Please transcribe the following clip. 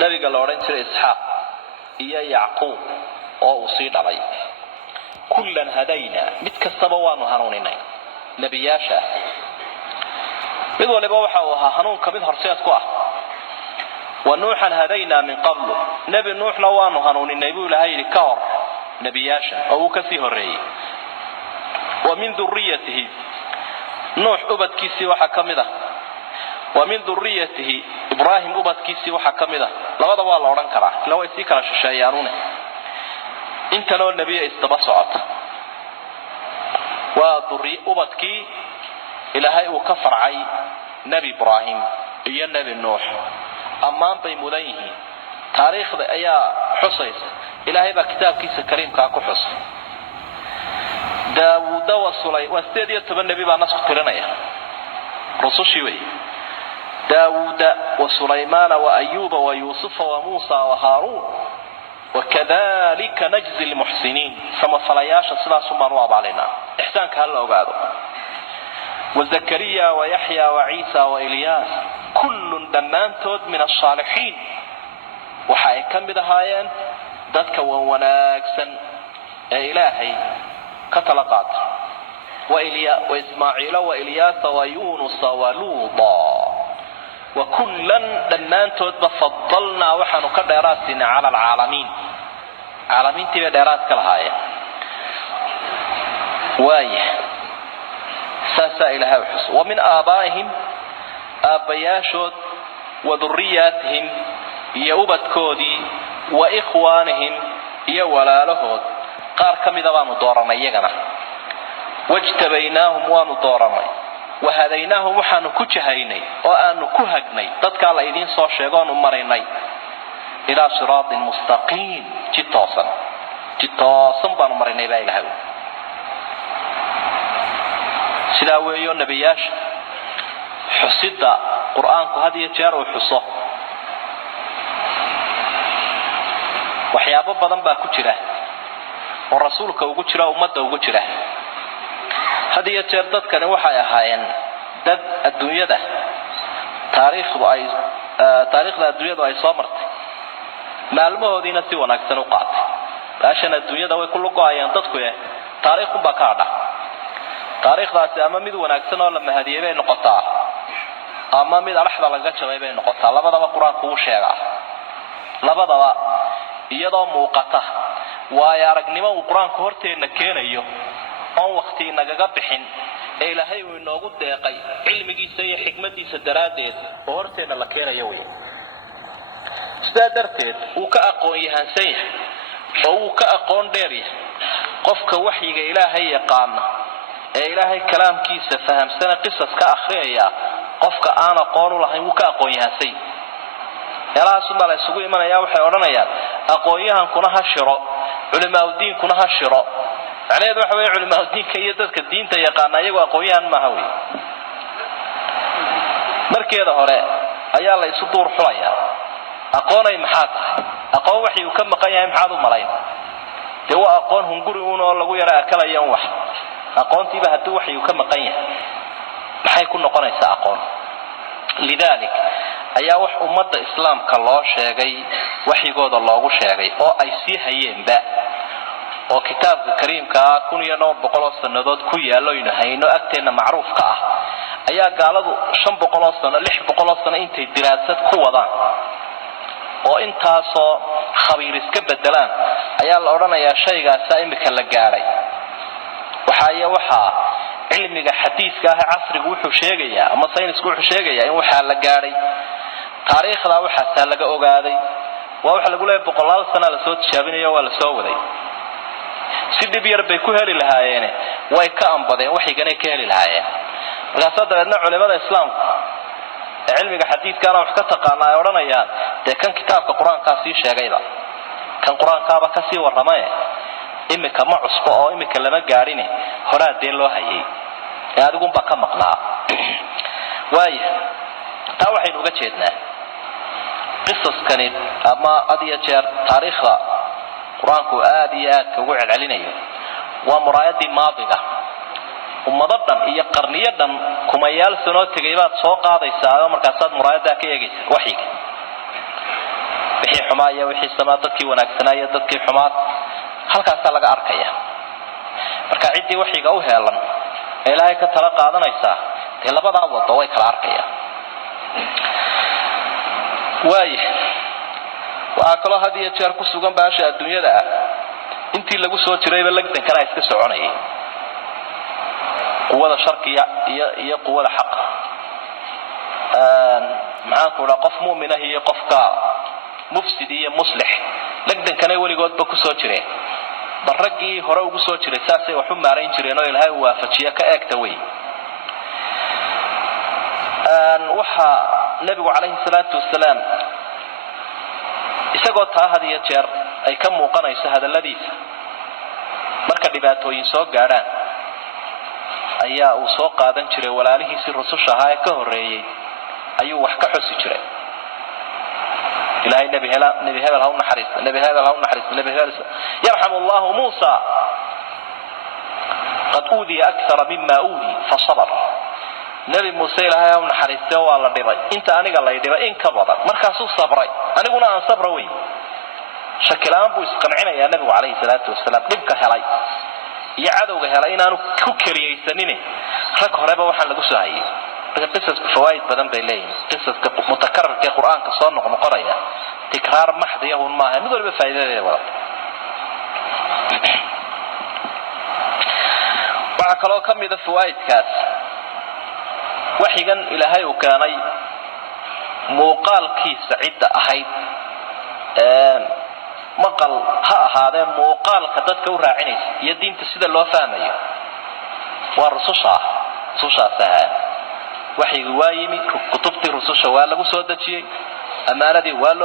nabiga la oran jiray isxaaq iyo yacquub oo uu sii dhalay kullan hadayna mid kastaba waanu hanuuninay nabiyaasha mid waliba waxa uu ahaa hanuunka mid horseed ku ah ونوحا هدينا من قبل نبي نوح لوانو هنوني نبي لهاي الكور نبياشا أو كسيه الرئي ومن ذريته نوح أبد كيسي وحكمده ومن ذريته إبراهيم أبد كيسي وحكمده لغدا والله ورنكره لو يسيك على الشيانون انت لو النبي استبصعت وذري أبد كي إلى هاي وكفر عي نبي إبراهيم إيا نبي نوح أمان بي مديه تاريخ أيا حصيص إلهي با كتاب كيس كريم كاكو حص داود وصلي واستيدية تبن نبي با نسخ ترنيا رسول شوي داود وسليمان وأيوب ويوسف وموسى وهارون وكذلك نجزي المحسنين سما صلياش السلا سمان واب علينا إحسان كهلا وقادوا وزكريا ويحيى وعيسى وإلياس كل دمانتود من الصالحين وحاي كم بدهايان ذاتك وناكسا إلهي كتلقات وإسماعيل وإلياس ويونس ولوطا وكلا دمانتود بفضلنا وحنو كدراسنا على العالمين عالمين تبا درات كالهاية وايه ساسا إلهي وحس ومن آبائهم آبياشود وذرياتهم يوبت كودي وإخوانهم يولالهود قار كم دوانو دورنا يغنا واجتبيناهم وانو دورنا وهديناهم وحانو كجهيني وآنو كهجني تدك على إذين صور شيغان مريني إلى صراط مستقيم جتاصا بانو مريني با إلهي سلاويو نبياش حسد قرآنك هذه يجار وحصه وحيابه بدن با كجرا ورسولك ugu jira umada ugu jira هذه يجار dadkani waxay ahaayeen dad adduunyada taariikhda adduunyada ay soo martay maalmahoodina si wanaagsan u qaatay baashan adduunyada way ku luqaayeen dadku taariikhun ba ka dhacay taariikhdaasi ama mid wanaagsan oo la mahadiyay bay noqotaa ama mid araxda laga jabay bay noqotaa labadaba quraanku uu sheegaa labadaba iyadoo muuqata waaya aragnimo uu quraanku horteena keenayo oo waqti nagaga bixin ee ilaahay uu inoogu deeqay cilmigiisa iyo xikmadiisa daraadeed oo horteena la keenayo way sidaa darteed uu ka aqoon yahansan yahay oo uu ka aqoon dheer yahay qofka waxyiga ilaahay yaqaan ee ilaahay kalaamkiisa fahamsana qisaska akhriyaya qofka aan aqoon u lahayn uu ka aqoon yahay yalaas baa la isugu imanaya waxay oranayaan aqoonyahan kuna hashiro culimada diin kuna hashiro macnaheedu waxa weeye culimada diinka iyo dadka diinta yaqaan ayagu aqoonyahan ma hawi markeeda hore ayaa la isu duur xulaya aqoonay maxaa tahay aqoon waxii uu ka maqan yahay maxaad u malayn de waa aqoon hunguri oo lagu yara akalayaan wax aqoontiiba haduu waxii uu ka maqan yahay maxay ku noqonaysaa aqoon lidalik ayaa wax ummadda islaamka loo sheegay waxigooda loogu sheegay oo ay sii hayeenba oo kitaabka kariimka 1900 sanadood ku yaalo inuu hayno agteena macruuf ka ah ayaa gaaladu 500 sano 600 sano intay diraasad ku wadaan oo intaasoo khabiir iska bedelaan ayaa la oranayaa shaygaas imika la gaaray waxa cilmiga xadiiska ah casrigu wuxuu sheegayaa ama saynisku wuxuu sheegayaa in waxa la gaaray taariikhda waxa laga ogaaday waa waxa lagu leeyahay boqolaal sano la soo tijaabinayo waa la soo waday si dib yar bay ku heli lahaayeen way ka ambadeen waxigana ka heli lahaayeen markaas dadna culimada islaamka cilmiga xadiiska wax ka taqaanaa ay oranayaan de kan kitaabka quraanka si sheegayba kan quraanka ba ka sii waramay imika ma cusbo oo imika lama gaarin horaadeen loo hayay adigu ba ka maqnaa way taa waxaynu uga jeednaa qisaskani ama adiya jeer taariikhda quraanku aad iyo aad ugu celcelinayo waa muraayadii maadiga ummadadan iyo qarniyadan kumayaal sano tagay baad soo qaadaysaa markaas aad muraayada ka eegaysaa waxiga wixii xumaa iyo wixii samaa dadkii wanaagsanaa iyo dadkii xumaa halkaas laga arkaya marka cidii waxiga u heelan ilaahay ka tala qaadanaysa ee labada wado way kala arkaya waa kala hadiya jeer ku sugan baasha adduunyada intii lagu soo jirayba lagdan kana iska soconayay quwada sharqiya iyo quwada xaq maxaan ku dhahay qof mu'min ah iyo qofka mufsid iyo muslix lagdan kana waligoodba ku soo jireen barragii hore ugu soo jiray saasay wax u maareyn jireen oo ilaahay waafajiya ka eegta way waxa nabigu calayhi salaatu wasalaam isagoo taa hadiya jeer ay ka muuqanayso hadalladiisa marka dhibaatooyin soo gaadhaan ayaa uu soo qaadan jiray walaalihiisii rususha ahaa ee ka horreeyay ayuu wax ka xusi jiray إلهي نبي هذا الهون حريص نبي هذا الهون حريص نبي هذا يرحم الله موسى قد أوذي أكثر مما أوذي فصبر نبي موسى لها يوم حريص والله دبي أنت أنا قال لي دبي إن كبر مركز صبري أنا قلنا أن صبر وين شكل أنبو يسقنعنا يا نبي عليه الصلاة والسلام نبكى هلاي يعدوا هلاي أنا كوكري يسنيني رك هربا وحنا لقصة هاي قصص فوائد بدن بيلين قصص متكرر كقرآن كصانع مقرية تكرار محض يهون ما مدول بفائدة ولا وعكلوا كم إذا فوائد كاس وحيجا إلى هاي وكاني موقال كيس عدة أحيد مقال هذا موقال كتد كورا عنيس يدين تسيد الله فاهمي والرسوشة سهل وحي وايمي كتبتي رسوشة ولا بسودة شيء أمانة دي ولا